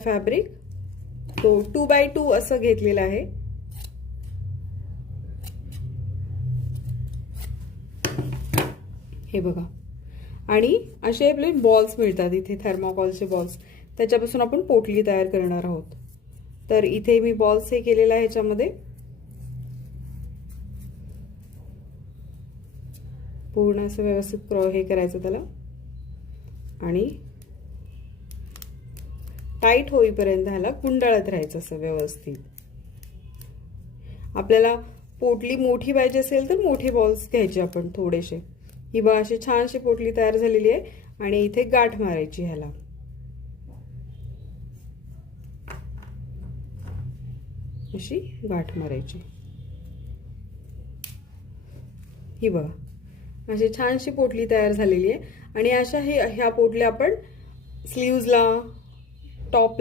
Fabric तो 2x2 असं घेतलेला आहे. हे बघा, आणि असे आपले बॉल्स मिळतात इथे, थर्माकोलचे बॉल्स, त्याच्यापासून आपण पोटली तयार करणार आहोत. तर इथे मी बॉल्स हे केलेला आहे. ह्याच्यामध्ये पूर्ण असं व्यवस्थित हे करायचं त्याला, आणि टाईट होईपर्यंत ह्याला गुंडाळत राहायचं असं व्यवस्थित. आपल्याला पोटली मोठी पाहिजे असेल तर मोठे बॉल्स घ्यायचे आपण थोडेसे. ही बघा अशी छानशी पोटली तयार झालेली आहे, आणि इथे गाठ मारायची ह्याला. अशी गाठ मारायची. ही बघा अशी छानशी पोटली तयार झालेली आहे. आणि अशा ह्या पोटल्या आपण स्लीव्जला, टॉपला